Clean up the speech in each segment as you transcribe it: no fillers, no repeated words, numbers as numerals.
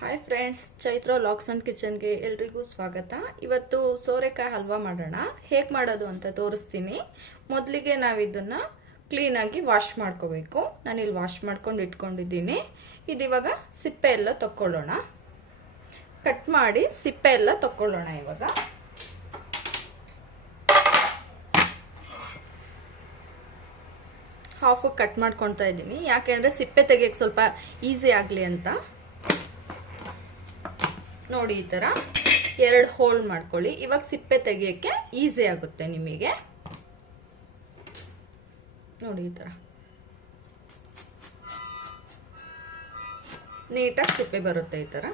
Hi friends, Chaitra locks and ಕಿಚನ್ಗೆ ಎಲ್ರಿಗೂ ಸ್ವಾಗತ. ಇವತ್ತು ಸೋರೆಕಾಯಿ ಹಲ್ವಾ ಮಾಡೋಣ. ಹೇಗೆ ಮಾಡೋದು ಅಂತ ತೋರಿಸ್ತೀನಿ. ಮೊದಲಿಗೆ ನಾವು ಇದನ್ನು ಕ್ಲೀನಾಗಿ ವಾಶ್ ಮಾಡ್ಕೋಬೇಕು. ನಾನಿಲ್ಲಿ ವಾಶ್ ಮಾಡ್ಕೊಂಡು ಇಟ್ಕೊಂಡಿದ್ದೀನಿ. ಇದಿವಾಗ ಸಿಪ್ಪೆ ಎಲ್ಲ ತಕ್ಕೊಳ್ಳೋಣ. ಕಟ್ ಮಾಡಿ ಸಿಪ್ಪೆ ಎಲ್ಲ ತಕ್ಕೊಳ್ಳೋಣ. ಇವಾಗ ಹಾಫ್ ಕಟ್ ಮಾಡ್ಕೊತಾ ಇದ್ದೀನಿ, ಯಾಕೆಂದರೆ ಸಿಪ್ಪೆ ತೆಗಿಯೋಕ್ಕೆ ಸ್ವಲ್ಪ ಈಸಿ ಆಗಲಿ ಅಂತ. ನೋಡಿ, ಈ ಥರ 2 ಹೋಲ್ ಮಾಡ್ಕೊಳ್ಳಿ. ಇವಾಗ ಸಿಪ್ಪೆ ತೆಗಿಯೋಕ್ಕೆ ಈಸಿ ಆಗುತ್ತೆ ನಿಮಗೆ. ನೋಡಿ, ಈ ಥರ ನೀಟಾಗಿ ಸಿಪ್ಪೆ ಬರುತ್ತೆ. ಈ ಥರ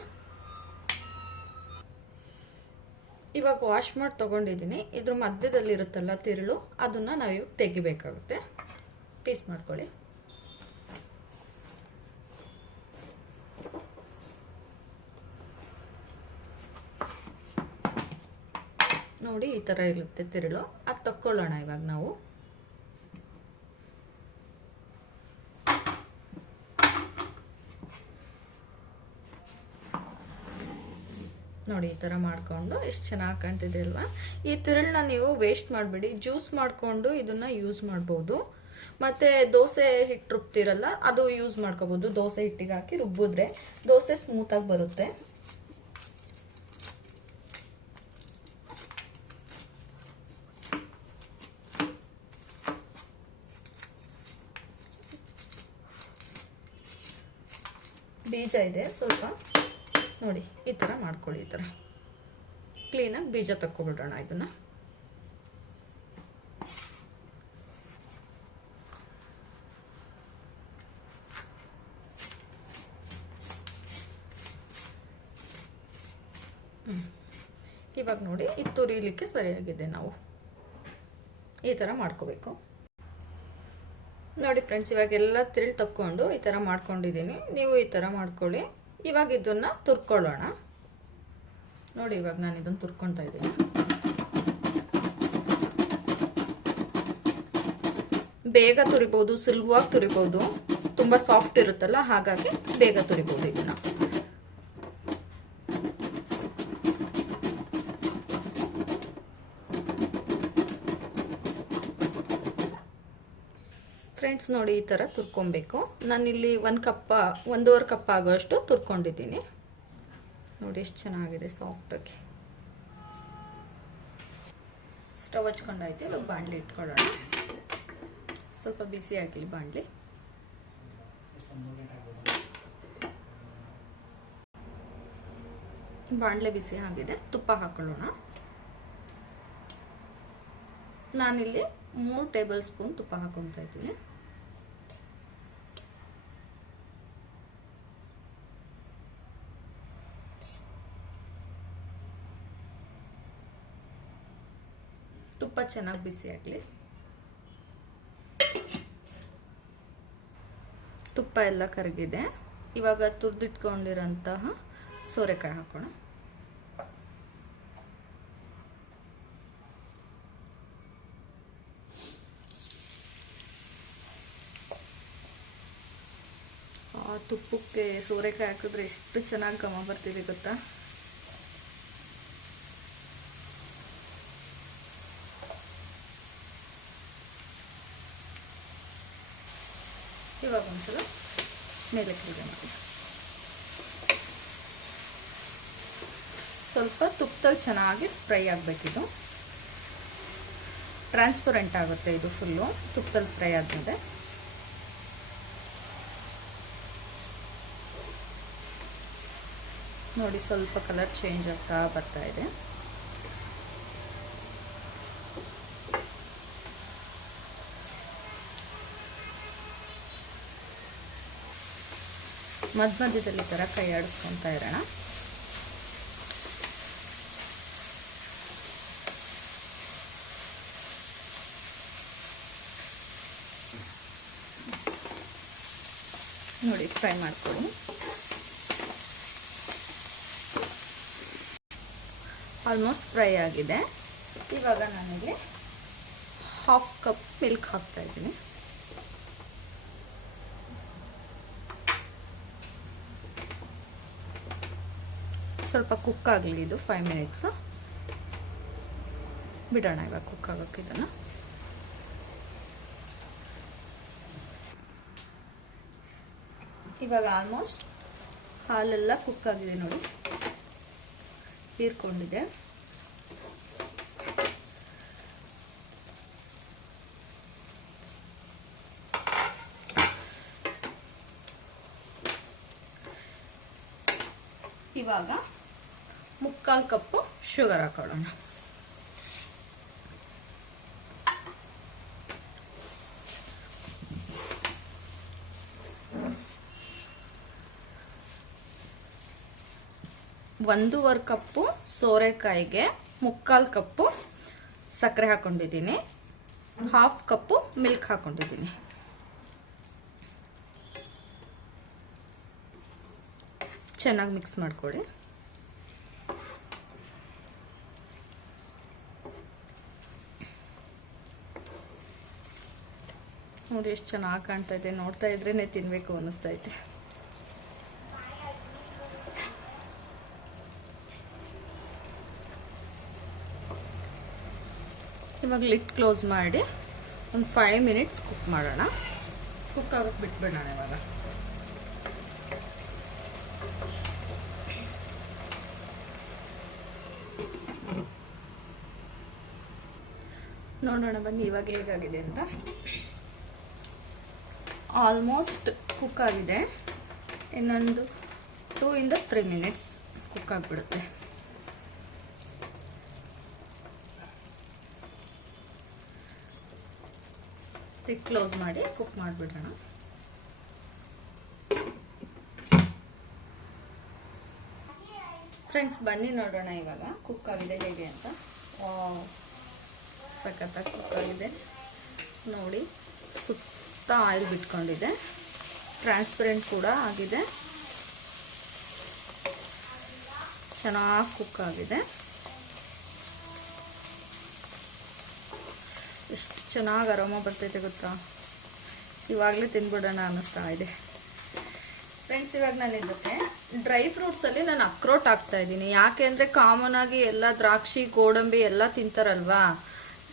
ಇವಾಗ ವಾಶ್ ಮಾಡಿ ತಗೊಂಡಿದ್ದೀನಿ. ಇದ್ರ ಮಧ್ಯದಲ್ಲಿ ಇರುತ್ತಲ್ಲ ತಿರುಳು, ಅದನ್ನು ನಾವು ಇವಾಗ ತೆಗಿಬೇಕಾಗುತ್ತೆ. ಪೀಸ್ ಮಾಡ್ಕೊಳ್ಳಿ. ನೋಡಿ, ಈ ಥರ ಇರುತ್ತೆ ತಿರುಳು. ಅದು ತಕ್ಕೊಳ್ಳೋಣ ಇವಾಗ ನಾವು. ನೋಡಿ, ಈ ಥರ ಮಾಡಿಕೊಂಡು ಎಷ್ಟು ಚೆನ್ನಾಗಿ ಕಾಣ್ತಿದೆ ಅಲ್ವಾ? ಈ ತಿರುಳನ್ನ ನೀವು ವೇಸ್ಟ್ ಮಾಡಬೇಡಿ. ಜ್ಯೂಸ್ ಮಾಡಿಕೊಂಡು ಇದನ್ನು ಯೂಸ್ ಮಾಡ್ಬೋದು. ಮತ್ತು ದೋಸೆ ಹಿಟ್ಟು ರುಬ್ತಿರಲ್ಲ, ಅದು ಯೂಸ್ ಮಾಡ್ಕೋಬೋದು. ದೋಸೆ ಹಿಟ್ಟಿಗೆ ಹಾಕಿ ರುಬ್ಬಿದ್ರೆ ದೋಸೆ ಸ್ಮೂತಾಗಿ ಬರುತ್ತೆ. ಬೀಜ ಇದೆ ಸ್ವಲ್ಪ, ನೋಡಿ ಈ ಥರ ಮಾಡ್ಕೊಳ್ಳಿ. ಈ ಥರ ಕ್ಲೀನಾಗಿ ಬೀಜ ತಕ್ಕೊಬಿಡೋಣ ಇದನ್ನು. ಇವಾಗ ನೋಡಿ, ಇದು ತುರಿಲಿಕ್ಕೆ ಸರಿಯಾಗಿದೆ. ನಾವು ಈ ಥರ ಮಾಡ್ಕೋಬೇಕು. ನೋಡಿ ಫ್ರೆಂಡ್ಸ್, ಇವಾಗೆಲ್ಲ ತಿರುಳು ತಕ್ಕೊಂಡು ಈ ಥರ ಮಾಡ್ಕೊಂಡಿದ್ದೀನಿ. ನೀವು ಈ ಥರ ಮಾಡ್ಕೊಳ್ಳಿ. ಇವಾಗ ಇದನ್ನು ತುರ್ಕೊಳ್ಳೋಣ. ನೋಡಿ, ಇವಾಗ ನಾನು ಇದನ್ನು ತುರ್ಕೊತಾ ಇದ್ದೀನಿ. ಬೇಗ ತುರಿಬೋದು, ಸುಲಭವಾಗಿ ತುರಿಬೋದು. ತುಂಬ ಸಾಫ್ಟ್ ಇರುತ್ತಲ್ಲ, ಹಾಗಾಗಿ ಬೇಗ ತುರಿಬೋದು ಇದನ್ನು. ಫ್ರೆಂಡ್ಸ್, ನೋಡಿ ಈ ಥರ ತುರ್ಕೊಬೇಕು. ನಾನಿಲ್ಲಿ 1.5 ಕಪ್ ಆಗೋಷ್ಟು ತುರ್ಕೊಂಡಿದ್ದೀನಿ. ನೋಡಿ ಎಷ್ಟು ಚೆನ್ನಾಗಿದೆ ಸಾಫ್ಟಾಗಿ. ಸ್ಟವ್ ಹಚ್ಕೊಂಡಾಯ್ತು. ಇವಾಗ ಬಾಣಲಿ ಇಟ್ಕೊಳ್ಳೋಣ. ಸ್ವಲ್ಪ ಬಿಸಿ ಆಗಲಿ ಬಾಣಲಿ. ಬಾಣಲೆ ಬಿಸಿ ಆಗಿದೆ. ತುಪ್ಪ ಹಾಕೊಳ್ಳೋಣ. ನಾನಿಲ್ಲಿ 3 ಟೇಬಲ್ ಸ್ಪೂನ್ ತುಪ್ಪ ಹಾಕೊತಾ ಇದ್ದೀನಿ. ತುಪ್ಪ ಚೆನ್ನಾಗಿ ಬಿಸಿ ಆಗಲಿ. ತುಪ್ಪ ಎಲ್ಲ ಕರಗಿದೆ. ಇವಾಗ ತುರಿದಿಟ್ಕೊಂಡಿರೋಂತಹ ಸೋರೆಕಾಯಿ ಹಾಕೋಣ. ತುಪ್ಪಕ್ಕೆ ಸೋರೆಕಾಯಿ ಹಾಕಿದ್ರೆ ಎಷ್ಟು ಚೆನ್ನಾಗಿ ಘಮ ಬರ್ತಿದೆ ಗೊತ್ತಾ? ಇವಾಗ ಒಂದ್ಸಲ ಮೇಲೆ ಕರಿದೆ ಮಾಡಿ. ಸ್ವಲ್ಪ ತುಪ್ಪದಲ್ಲಿ ಚೆನ್ನಾಗಿ ಫ್ರೈ ಆಗಬೇಕಿದು. ಟ್ರಾನ್ಸ್ಪರೆಂಟ್ ಆಗುತ್ತೆ ಇದು ಫುಲ್ಲು ತುಪ್ಪದಲ್ಲಿ ಫ್ರೈ ಆದಮೇಲೆ. ನೋಡಿ, ಸ್ವಲ್ಪ ಕಲರ್ ಚೇಂಜ್ ಆಗ್ತಾ ಬರ್ತಾ ಇದೆ. ಮಧ್ಯದಲ್ಲಿ ಈ ಥರ ಕೈ ಆಡಿಸ್ಕೊತಾ ಇರೋಣ. ನೋಡಿ, ಫ್ರೈ ಮಾಡ್ಕೊಳ್ಳಿ. ಆಲ್ಮೋಸ್ಟ್ ಫ್ರೈ ಆಗಿದೆ. ಇವಾಗ ನಾನಿಲ್ಲಿ 1/2 ಕಪ್ ಮಿಲ್ಕ್ ಹಾಕ್ತಾ ಇದ್ದೀನಿ. ಸ್ವಲ್ಪ ಕುಕ್ ಆಗಲಿ ಇದು 5 ಮಿನಿಟ್ಸ್ ಬಿಡೋಣ. ಇವಾಗ ಕುಕ್ ಆಗೋಕ್ಕೆ ಇದನ್ನು ಇವಾಗ ಆಲ್ಮೋಸ್ಟ್ ಹಾಲೆಲ್ಲ ಕುಕ್ ಆಗಿದೆ ನೋಡಿ, ಹೀರ್ಕೊಂಡಿದೆ. ಇವಾಗ 3/4 ಕಪ್ಪು ಶುಗರ್ ಹಾಕೊಳ್ಳೋಣ. ಒಂದೂವರೆ ಕಪ್ಪು ಸೋರೆಕಾಯಿಗೆ 3/4 ಕಪ್ಪು ಸಕ್ಕರೆ ಹಾಕೊಂಡಿದ್ದೀನಿ, 1/2 ಕಪ್ಪು ಮಿಲ್ಕ್ ಹಾಕೊಂಡಿದ್ದೀನಿ. ಚೆನ್ನಾಗಿ ಮಿಕ್ಸ್ ಮಾಡ್ಕೊಳ್ಳಿ. ನೋಡಿ ಎಷ್ಟು ಚೆನ್ನಾಗಿ ಕಾಣ್ತಾ ಇದೆ, ನೋಡ್ತಾ ಇದ್ರೇನೆ ತಿನ್ಬೇಕು ಅನ್ನಿಸ್ತಾ ಇದೆ. ಇವಾಗ ಲಿಡ್ ಕ್ಲೋಸ್ ಮಾಡಿ ಒಂದು 5 ಮಿನಿಟ್ಸ್ ಕುಕ್ ಮಾಡೋಣ. ಕುಕ್ ಆಗೋಕ್ಕೆ ಬಿಟ್ಬಿಡೋಣ. ಇವಾಗ ನೋಡೋಣ ಬನ್ನಿ ಇವಾಗ ಹೇಗಾಗಿದೆ ಅಂತ. ಆಲ್ಮೋಸ್ಟ್ ಕುಕ್ ಆಗಿದೆ. ಇನ್ನೊಂದು 2 ಇಂದ 3 ಮಿನಿಟ್ಸ್ ಕುಕ್ ಆಗಿಬಿಡುತ್ತೆ. ಕ್ಲೋಸ್ ಮಾಡಿ ಕುಕ್ ಮಾಡಿಬಿಡೋಣ. ಫ್ರೆಂಡ್ಸ್ ಬನ್ನಿ ನೋಡೋಣ ಇವಾಗ ಕುಕ್ ಆಗಿದೆ ಹೇಗೆ ಅಂತ. ಸಖತ್ತಾಗಿ ಕುಕ್ ಆಗಿದೆ ನೋಡಿ, ಸುತ್ತ ಆಯಿಲ್ ಬಿಟ್ಕೊಂಡಿದೆ, ಟ್ರಾನ್ಸ್ಪರೆಂಟ್ ಕೂಡ ಆಗಿದೆ, ಚೆನ್ನಾಗಿ ಕುಕ್ ಆಗಿದೆ. ಎಷ್ಟು ಚೆನ್ನಾಗಿ ಅರೋಮ ಬರ್ತೈತೆ ಗೊತ್ತಾ, ಇವಾಗಲೇ ತಿನ್ಬಿಡೋಣ ಅನ್ನಿಸ್ತಾ ಇದೆ. ಫ್ರೆಂಡ್ಸ್ ಇವಾಗ ನಾನು ಇದಕ್ಕೆ ಡ್ರೈ ಫ್ರೂಟ್ಸಲ್ಲಿ ನಾನು ಅಕ್ರೋಟ್ ಹಾಕ್ತಾ ಇದ್ದೀನಿ. ಯಾಕೆ ಅಂದರೆ ಕಾಮನ್ ಆಗಿ ಎಲ್ಲ ದ್ರಾಕ್ಷಿ ಗೋಡಂಬಿ ಎಲ್ಲ ತಿಂತಾರಲ್ವಾ,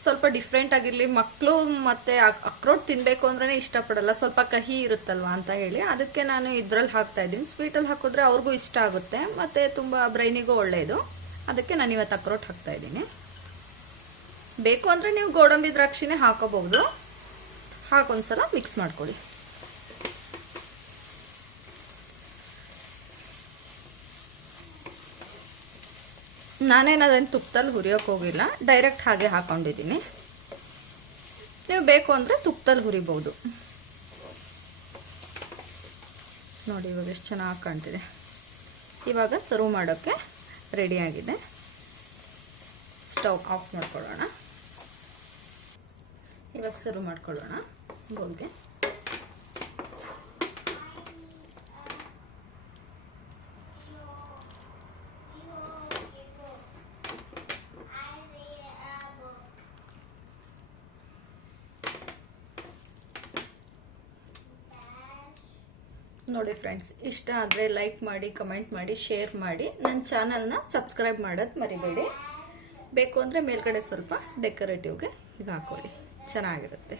ಸ್ವಲ್ಪ ಡಿಫ್ರೆಂಟ್ ಆಗಿರಲಿ, ಮಕ್ಕಳು ಮತ್ತು ಅಕ್ರೋಟ್ ತಿನ್ನಬೇಕು ಅಂದ್ರೆ ಇಷ್ಟಪಡಲ್ಲ, ಸ್ವಲ್ಪ ಕಹಿ ಇರುತ್ತಲ್ವಾ ಅಂತ ಹೇಳಿ ಅದಕ್ಕೆ ನಾನು ಇದ್ರಲ್ಲಿ ಹಾಕ್ತಾ ಇದ್ದೀನಿ. ಸ್ವೀಟಲ್ಲಿ ಹಾಕಿದ್ರೆ ಅವ್ರಿಗೂ ಇಷ್ಟ ಆಗುತ್ತೆ ಮತ್ತು ತುಂಬ ಬ್ರೈನಿಗೂ ಒಳ್ಳೆಯದು. ಅದಕ್ಕೆ ನಾನು ಇವತ್ತು ಅಕ್ರೋಟ್ ಹಾಕ್ತಾ ಇದ್ದೀನಿ. ಬೇಕು ಅಂದರೆ ನೀವು ಗೋಡಂಬಿ ದ್ರಾಕ್ಷಿನೇ ಹಾಕೋಬಹುದು. ಹಾಕೊಂದ್ಸಲ ಮಿಕ್ಸ್ ಮಾಡ್ಕೊಳ್ಳಿ. ನಾನೇನದನ್ನು ತುಪ್ಪದಲ್ಲಿ ಹುರಿಯೋಕೆ ಹೋಗಿಲ್ಲ, ಡೈರೆಕ್ಟ್ ಹಾಗೆ ಹಾಕೊಂಡಿದ್ದೀನಿ. ನೀವು ಬೇಕು ಅಂದರೆ ತುಪ್ಪದಲ್ಲಿ ಹುರಿಬಹುದು. ನೋಡಿ ಇವಾಗ ಎಷ್ಟು ಚೆನ್ನಾಗಿ ಕಾಣ್ತಿದೆ. ಇವಾಗ ಸರ್ವ್ ಮಾಡೋಕ್ಕೆ ರೆಡಿಯಾಗಿದೆ. ಸ್ಟವ್ ಆಫ್ ಮಾಡ್ಕೊಳ್ಳೋಣ. ಇವಾಗ ಸರ್ವ್ ಮಾಡ್ಕೊಳ್ಳೋಣ ಬೌಲ್ಗೆ. ನೋಡಿ ಫ್ರೆಂಡ್ಸ್, ಇಷ್ಟ ಆದರೆ ಲೈಕ್ ಮಾಡಿ, ಕಮೆಂಟ್ ಮಾಡಿ, ಶೇರ್ ಮಾಡಿ. ನನ್ನ ಚಾನಲ್ನ ಸಬ್ಸ್ಕ್ರೈಬ್ ಮಾಡೋದು ಮರಿಬೇಡಿ. ಬೇಕು ಅಂದರೆ ಮೇಲ್ಗಡೆ ಸ್ವಲ್ಪ ಡೆಕೋರೇಟಿವ್ಗೆ ಈಗ ಹಾಕೊಳ್ಳಿ, ಚೆನ್ನಾಗಿರುತ್ತೆ.